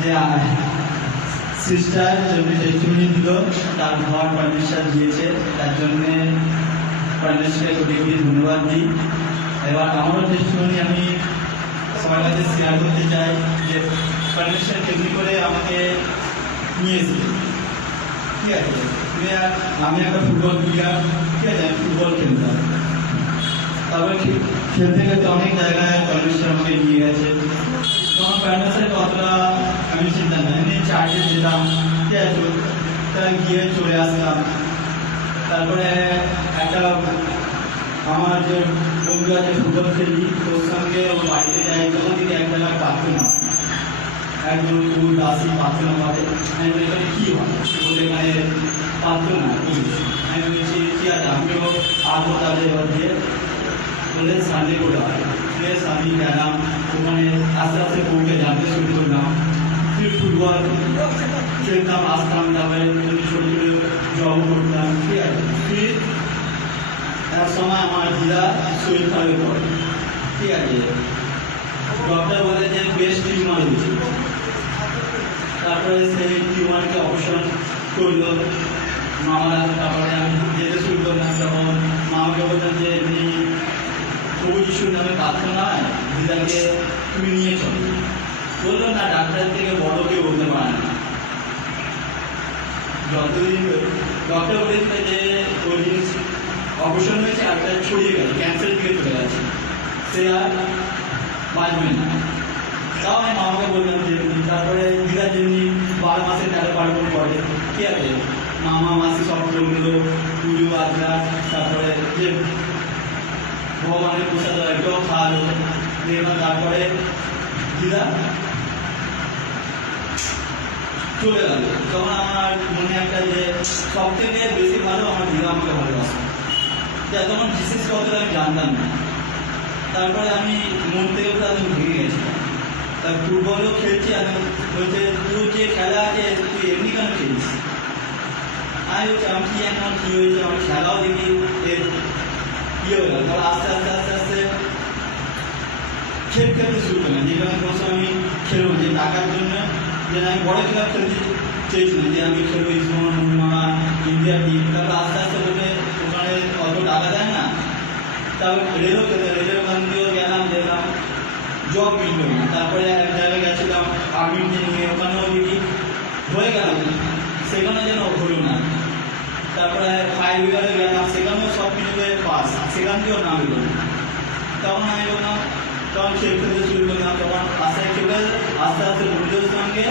যে সিস্টার জন্য টেস্টিমনি দিল। তার ঘর পারমিশন দিয়েছে। তার জন্য পারমিশনকে কোটি কোটি ধন্যবাদ দিই। এবার আমারও টেস্টিমনি আমি সবার কাছে শেয়ার করতে চাই যে পারমিশন কেমনি করে আমাকে নিয়েছে। ঠিক আছে? আমি একটা ফুটবল প্লেয়ার ঠিক আছে? ফুটবল খেলতাম। তারপর খেলতে খেলতে অনেক জায়গায় পারমিশন আমাকে নিয়ে গেছে। তখন পারমিশন কতটা আমি চিন্তা না। যেতাম, ঠিক আছে তা গিয়ে চলে আসতাম তারপরে একটা আমার যে বন্ধু আছে, ফুটবল খেলি, ওর সঙ্গে বাড়িতে জায়গায় পাচ্ছ না একজন দাসি পাচ্ছ আমি বলি, এখানে বলে আমি ঠিক আছে, আমিও আসব বলে সানডে করে হয় বেশ আমি গেলাম, ওখানে আস্তে আস্তে বউকে জানতে শুরু করলাম। ফির ফুটবল খেলতাম, আসতাম তারপরে ছোটো ছোটো জব করতাম, ঠিক আছে। ফির এক সময় আমার দিদা শরীর খারাপ পড়ে ঠিক আছে। ডক্টর বলে যে বেশ টিউমার হয়েছে। তারপরে সেই টিউমারকে অপারেশন করল। মামারা তারপরে আমি যেতে শুরু করলাম, তখন মামাকে বললাম যে প্রভু যিশুর নামে প্রার্থনা, দিদাকে তুমি নিয়ে চলো। বলল, না, ডাক্তার থেকে বড় কেউ বলতে পারে না। যতদিন ডক্টর বলেছিল যে ওই জিনিস অপারেশন হয়েছে একটা ছড়িয়ে গেছে ক্যান্সারের দিকে চলে গেছে। সে আর বাঁচবে না। তাও আমি মামাকে বললাম যে, তারপরে দিদা যেমনি বারো মাসে তেরো পার্বণ করে ঠিক আছে মামা, মাসি সব করল পুজো আজরা তারপরে যে ভগবানের প্রসাদ একটাও খাওয়ালো এবার তারপরে দিদা চলে গেল। তখন আমার মনে একটা যে সব থেকে বেশি ভালো আমার দিদা আমাকে ভালোবাসে। তখন বিশেষ কথাটা আমি জানতাম না। তারপরে আমি মন থেকে পুরো একদম ভেঙে গেছিলাম। তা ফুটবলও খেলছি আমি। বলছে তুই যে খেলা আছে, তুই এমনি কেন খেলিস? আমি বলছি, আমি কি এখন কী হয়েছে? আমি খেলাও দেখি ইয়ে হয়ে গেল তারপর আস্তে আস্তে আস্তে আস্তে। খেল খেলতে শুরু করলাম। যেখানে কোনো আমি খেলব, যে টাকার জন্য যে আমি বড় ক্লাব খেলতে চেয়েছিলাম, যে আমি খেলব ইসমন মোহনমা ইন্ডিয়া টিম। তারপর আস্তে আস্তে বলে ওখানে অত টাকা দেয় না। তারপর রেলও রেলের ওখান দিয়েও গেলাম দেখলাম জব মিলল না তারপরে এক জায়গায় গেছিলাম আর্মি নিয়ে, ওখানেও দেখি, হয়ে গেল। সেখানে যেন হলো না। তারপরে ফাইভ ইয়ারে গেলাম সেখানেও সব কিছুতে পাস সেখান থেকেও নাম এলো তখন আমি বললাম তখন খেল খেলতে শুরু করলাম তখন আস্তে খেলে আস্তে আস্তে বন্ধুদের সঙ্গে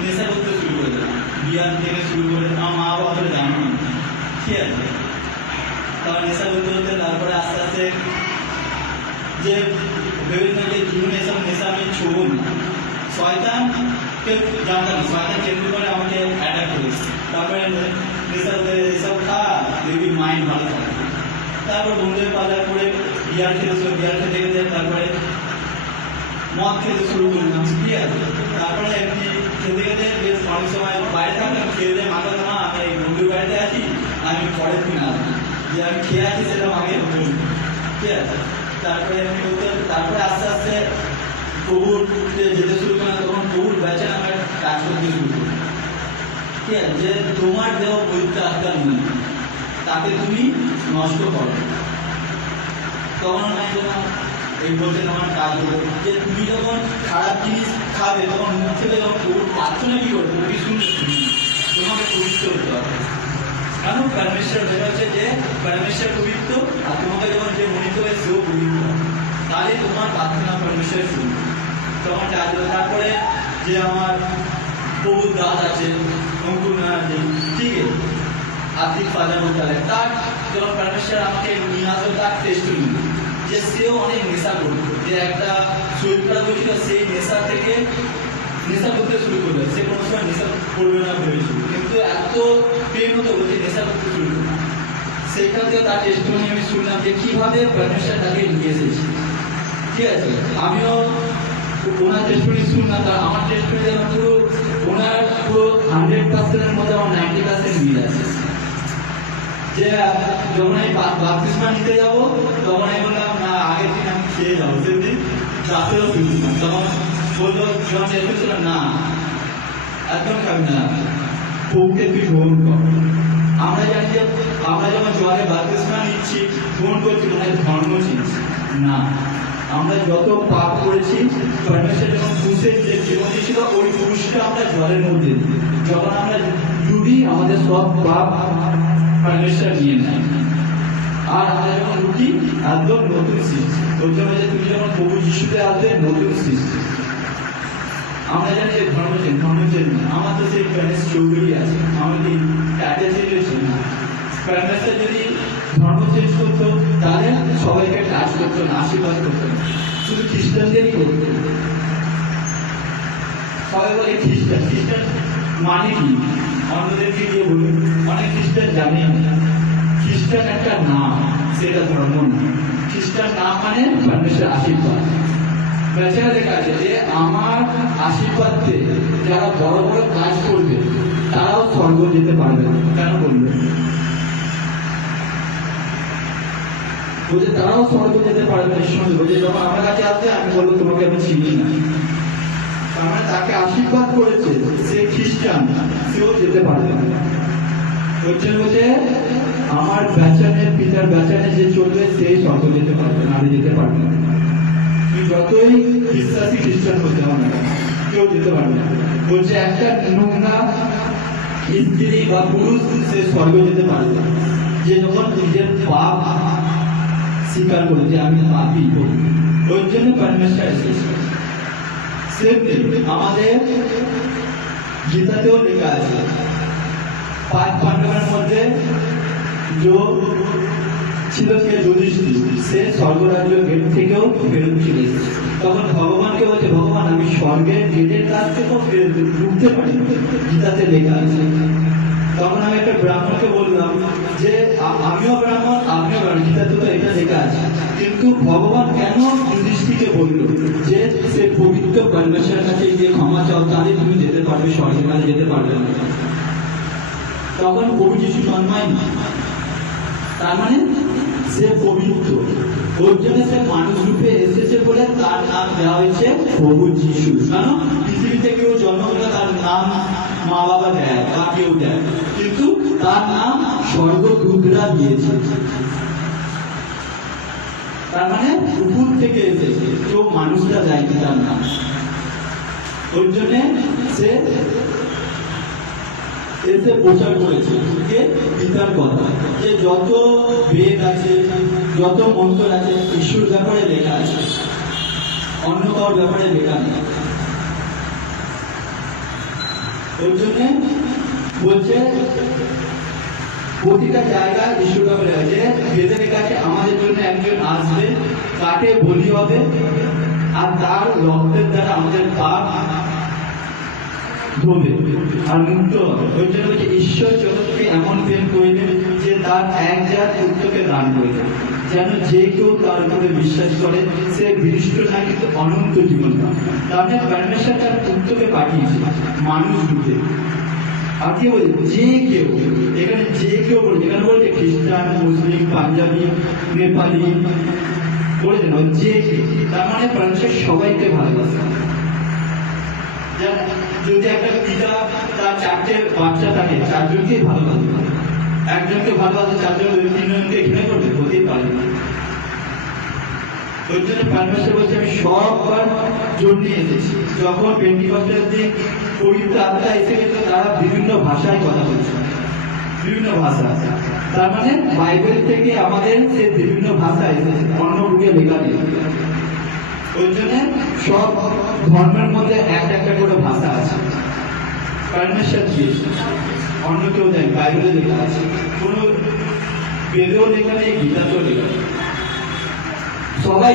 নেশা করতে শুরু করে দিলাম। বিয়ার থেকে শুরু করে আমার মা বাবা আসলে জানো না ঠিক আছে। তখন নেশা করতে করতে তারপরে আস্তে আস্তে যে ভেবেছিলাম যে জীবনে এসব নেশা আমি ছুবো না। শয়তানকে জানতাম শয়তান কেন্দ্র করে আমাকে অ্যাটাক করেছে। তারপরে নেশা এসব খা, দেখবি মাইন্ড ভালো থাকে। তারপর বন্ধুদের পাল্লা করে বিয়ার খেতে শুরু বিয়ার খেতে খেতে তারপরে মদ খেতে শুরু করলাম ঠিক আছে। তারপরে এমনি খেতে খেতে বেশ অনেক সময় বাইরে থাকলাম, খেয়ে দিয়ে মাথা মা আমি এই বন্ধুর বাড়িতে আছি আমি পরের দিন আসব। যে আমি খেয়ে আছি সেটা আগে বলব ঠিক আছে। তারপরে এমনি বলতে তারপরে আস্তে আস্তে প্রভুর যেতে শুরু করলাম, তখন প্রভুর বেচে আমার কাজ করতে শুরু করলাম যে তোমার দেহ পবিত্র আত্মার নয় তাকে তুমি নষ্ট করো। তখন আমি যখন এই বলতে আমার কাজ হলো, যে তুমি যখন খারাপ জিনিস খাবে, তখন মুখ থেকে যখন প্রার্থনা কি করবে তুমি শুনবে তোমাকে পবিত্র হতে হবে। কেন পরমেশ্বর হচ্ছে যে পরমেশ্বর পবিত্র, আর তোমাকে যখন যে মনে হবে সেও পবিত্র, তাহলে তোমার প্রার্থনা পরমেশ্বর শুনবে। তখন কাজ হলো। তারপরে যে আমার প্রভুর দাস আছে ঠিক আছে? আর্থিক ফায়দা করতে হবে তার যখন পরমেশ্বর আমাকে নিয়ে আসলো তার টেস্ট নিল যে সেও অনেক নেশা করতো যে একটা শরীর খারাপ হয়েছিল সেই নেশা থেকে নেশা করতে শুরু করল সে কোনো সময় নেশা করবে না ভেবেছিল। কিন্তু এত প্রেম হতো যে নেশা করতে শুরু করল সেইখান থেকে তার টেস্ট আমি শুনলাম যে কীভাবে পরমেশ্বর তাকে নিয়ে এসেছে। ঠিক আছে? আমিও ওনার টেস্টরি শুনলাম, তার আমার টেস্টরি যেন পুরো ওনার পুরো হান্ড্রেড পার্সেন্টের মধ্যে আমার নাইনটি পার্সেন্ট মিল আছে যে যখন আমি বাপতিস্মা নিতে যাব তখন আমি বললাম না আগের দিন আমি খেয়ে যাব সেদিন রাতেও ফিরছিলাম তখন বলল যখন এসেছিল না একদম খাবি না বউকে তুই গ্রহণ কর আমরা জানি যে আমরা যখন জলে বাতিস্না নিচ্ছি গ্রহণ করছি মানে ধর্ম চিনছি না। আমরা যত পাপ করেছি, পরমেশ্বর যখন পুরুষের যে জীবন ছিল, ওই পুরুষটা আমরা জলের মধ্যে। যখন আমরা ডুবি, আমাদের সব পাপ পরমেশ্বর নিয়ে নেয়। আর আমরা যখন উঠি একদম নতুন সৃষ্টি। ওই জন্য যে তুমি যখন প্রভু যিশুতে আসবে নতুন সৃষ্টি। আমরা জানি যে ধর্ম চেন ধর্ম চেন আমার তো সেই গণেশ চৌধুরী আছে। আমাদের অ্যাটাচেড ছিল না যদি ধর্ম চেঞ্জ করতো তাহলে সবাইকে কাজ করতো না আশীর্বাদ করতো শুধু খ্রিস্টানদেরই করতো সবাই বলে খ্রিস্টান খ্রিস্টান মানে কি? অন্যদেরকে গিয়ে বলুন, অনেক খ্রিস্টান জানে খ্রিস্টান একটা নাম, সেটা ধর্ম খ্রিস্টান নাম মানে মানুষের আশীর্বাদ। বেচারা লেখা আছে যে আমার আশীর্বাদ যারা বড় বড় কাজ করবে, তারাও স্বর্গ যেতে পারবে। কেন বলবে? বলছে তারাও স্বর্গ যেতে পারবে না ঈশ্বর বলছে যখন আমার কাছে আসবে আমি বলব, তোমাকে আমি চিনি না। তার মানে তাকে আশীর্বাদ করেছে সে খ্রিস্টান, সেও যেতে পারবে না। বলছেন বলছে, আমার বেচানে পিতার বেচানে যে চলবে, সেই স্বর্গ যেতে পারবে না আমি যেতে পারবে না। যতই বিশ্বাসী খ্রিস্টান হতে হবে না কেউ যেতে পারবে না। বলছে, একটা নোংরা স্ত্রী বা পুরুষ সে স্বর্গ যেতে পারবে যে যখন নিজের পাপ স্বীকার করে যে আমি পাপি করি। ওই জন্য পরমেশ্বর এসেছে। আমাদের গীতাতেও লেখা আছে। পাঁচ পাণ্ডবের মধ্যে ছিল কে যুধিষ্ঠির, সে স্বর্গরাজ্য গেট থেকেও ফেরত এসেছে। তখন ভগবানকে বলছে, ভগবান, আমি স্বর্গের গেটের কাছ থেকেও ফেরত ঢুকতে পারি গীতাতে লেখা আছে। তখন আমি একটা ব্রাহ্মণকে বললাম যে আমিও ব্রাহ্মণ আপনিও ব্রাহ্মণ। তো এটা লেখা আছে। কিন্তু ভগবান কেন যুধিষ্ঠিকে বলল? যে সে পবিত্র পরমেশ্বরের কাছে গিয়ে ক্ষমা চাও, তাহলে তুমি যেতে পারবে স্বর্গের কাছে যেতে পারবে না। তখন প্রভু যিশু জন্মায়নি। তার মানে সে পবিত্র। ওর জন্য সে মানুষ রূপে এসেছে বলে তার নাম দেওয়া হয়েছে প্রভু যিশু। কেন? পৃথিবীতে কেউ জন্ম তার নাম মা বাবা দেয় বা দেয় কিন্তু তার নাম স্বর্গদূতরা দিয়েছে। তার মানে উপর থেকে এসেছে কেউ মানুষরা দেয়নি তার নাম। ওর জন্য সে এসে প্রচার করেছে যে পিতার কথা। যে যত বেদ আছে, যত মন্ত্র আছে, ঈশ্বর ব্যাপারে লেখা আছে, অন্য কারোর ব্যাপারে লেখা নেই। ওই জন্য বলছে, প্রতিটা জায়গায় ঈশ্বর রয়েছে আছে কাছে আমাদের জন্য একজন আসবে কাকে বলি হবে। আর তার রক্তের দ্বারা আমাদের পাপ আর মুক্ত ওই জন্য বলছে ঈশ্বর জগৎকে এমন প্রেম করিলেন যে তার এক জাত পুত্রকে দান করিলেন। যেন যে কেউ তার উপরে বিশ্বাস করে, সে বিশিষ্ট না কিন্তু অনন্ত জীবন পায় তার মানে পরমেশ্বর তার পুত্রকে পাঠিয়েছে, মানুষ রূপে আর কি বলে যে কেউ, এখানে যে কেউ বলে এখানে বলছে খ্রিস্টান, মুসলিম, পাঞ্জাবি, নেপালি বলেছে না যে তার মানে পরমেশ্বর সবাইকে ভালোবাসে। যদি একটা পিতা তার চারটে বাচ্চা থাকে, চারজনকেই ভালোবাসে। একজনকে ভালোবাসে, চারজন তিনজনকে ঘৃণা করবে, হতেই পারে না। ওই জন্য পারমেশ্বর বলছে, আমি সববার জন্য এসেছি। যখন পেন্টিকস্টের দিন পবিত্র আত্মা এসে গেছে, তারা বিভিন্ন ভাষায় কথা বলছে। বিভিন্ন ভাষা। তার মানে বাইবেল থেকে আমাদের সে বিভিন্ন ভাষা এসেছে। অন্য বুকে লেখা নেই। ওই জন্য সব ধর্মের মধ্যে এক একটা করে ভাষা আছে। পারমেশ্বর যিশু অন্য কেউ নেই, বাইবেলে লেখা আছে। কোনো বেদেও লেখা নেই, গীতাতেও লেখা সবাই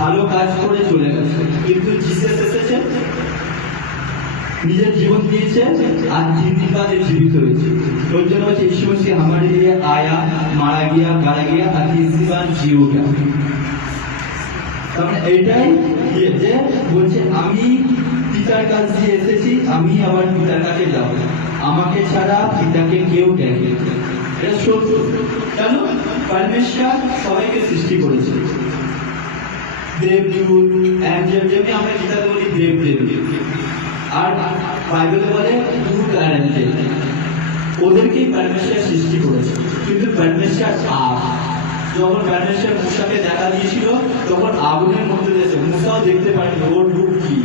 ভালো কাজ করে চলে গেছে। কিন্তু জিসাস এসেছে, নিজের জীবন দিয়েছে আর জীবিকা জীবিত হয়েছে। ওই জন্য হচ্ছে, ঈশ্বর আমার দিয়ে আয়া, মারা গিয়া মারা গিয়া, আর ইসিবান জিও মানে এইটাই ইয়ে যে বলছে, আমি পিতার কাছ দিয়ে এসেছি, আমি আবার পিতার কাছে যাব। আমাকে ছাড়া পিতাকে কেউ দেখে এটা সত্য। কেন? পরমেশ্বর সবাইকে সৃষ্টি করেছে। দেবদূত, অ্যাঞ্জেল, যেমনি আমরা গীতাতে বলি দেব দেব আর বাইবেলে বলে দূত আর অ্যাঞ্জেল। ওদেরকেই পারমেশ্বর সৃষ্টি করেছে। কিন্তু পারমেশ্বর আগ যখন পারমেশ্বর মূষাকে দেখা দিয়েছিল, তখন আগুনের মধ্যে দিয়েছে। মূষাও দেখতে পারেনি ওর রূপ কি?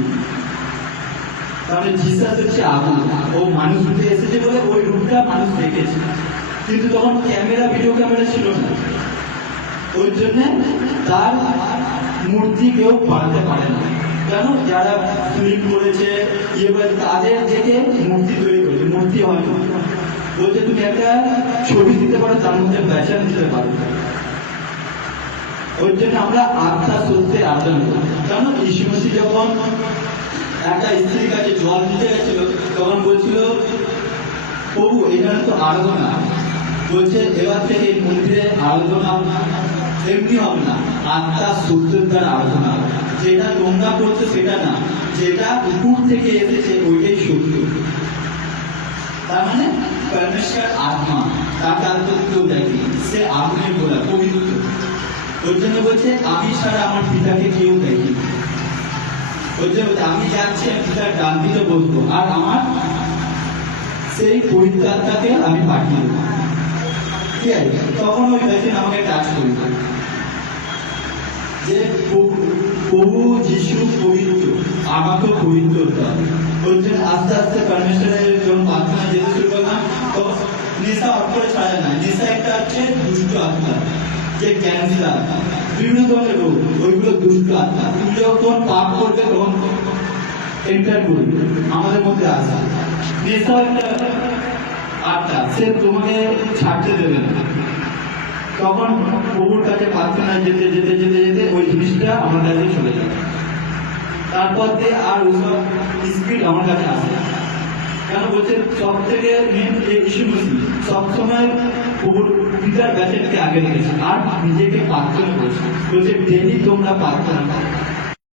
তাহলে জিসাস হচ্ছে আগুন। ও মানুষ রূপে এসেছে বলে ওই রূপটা মানুষ দেখেছে। কিন্তু তখন ক্যামেরা, ভিডিও ক্যামেরা ছিল না। ওই জন্য তার মূর্তি কেউ বানাতে পারে না। কেন? যারা ফিল্ম করেছে ইয়ে করে, তাদের থেকে মূর্তি তৈরি করেছে। মূর্তি হয় না। বলছে, তুমি একটা ছবি দিতে পারো, তার মধ্যে বেচান দিতে পারো। ওই জন্য আমরা আত্মা আরাধনা করি কেন ঈশ্বর মসিহ যখন একটা স্ত্রীর কাছে জল দিতে গেছিল, তখন বলছিল, প্রভু, এখানে তো আরাধনা। বলছে, এবার থেকে এই মন্দিরে আরাধনা এমনি হবে না। আত্মা সত্যের দ্বারা আরাধনা যেটা তোমরা করছ, সেটা না। যেটা উপর থেকে এসেছে, ওইটাই সত্য তার মানে পরমেশ্বর আত্মা, তার তার প্রতি কেউ দেখে সে আগুনের গোলা, পবিত্র। ওর জন্য বলছে, আমি ছাড়া আমার পিতাকে কেউ দেখি ওর জন্য আমি যাচ্ছি, আমি পিতার ডান দিকে বসবো, আর আমার সেই পবিত্র আমি পাঠিয়ে দেবো। ঠিক আছে? তখন ওই ভ্যাকসিন আমাকে টাচ করবে যে প্রভু- যিশু পবিত্র, আমাকে পবিত্র হতে জন্য আস্তে আস্তে পারমেশ্বরের যখন প্রার্থনা যেতে শুরু করলাম, তো নেশা করে ছাড়ে না। নেশা একটা হচ্ছে দুষ্ট আত্মা। যে ক্যান্সার বিভিন্ন ধরনের রোগ, ওইগুলো আত্মা তুমি যখন পাপ করবে তখন এন্টার করবে, আমাদের মধ্যে আসা নেশা একটা আত্মা, সে তোমাকে ছাড়তে দেবে না। তখন প্রভুর কাছে প্রার্থনা যেতে যেতে যেতে যেতে ওই জিনিসটা আমার কাছে চলে যাবে। তারপর দিয়ে আর ওসব স্পিড আমার কাছে আসে কেন বলছে সব থেকে মেন যে ইস্যু সবসময় পিতার ব্যাচেটকে আগে রেখেছে আর নিজেকে প্রার্থনা করেছে। বলছে ডেলি তোমরা প্রার্থনা করো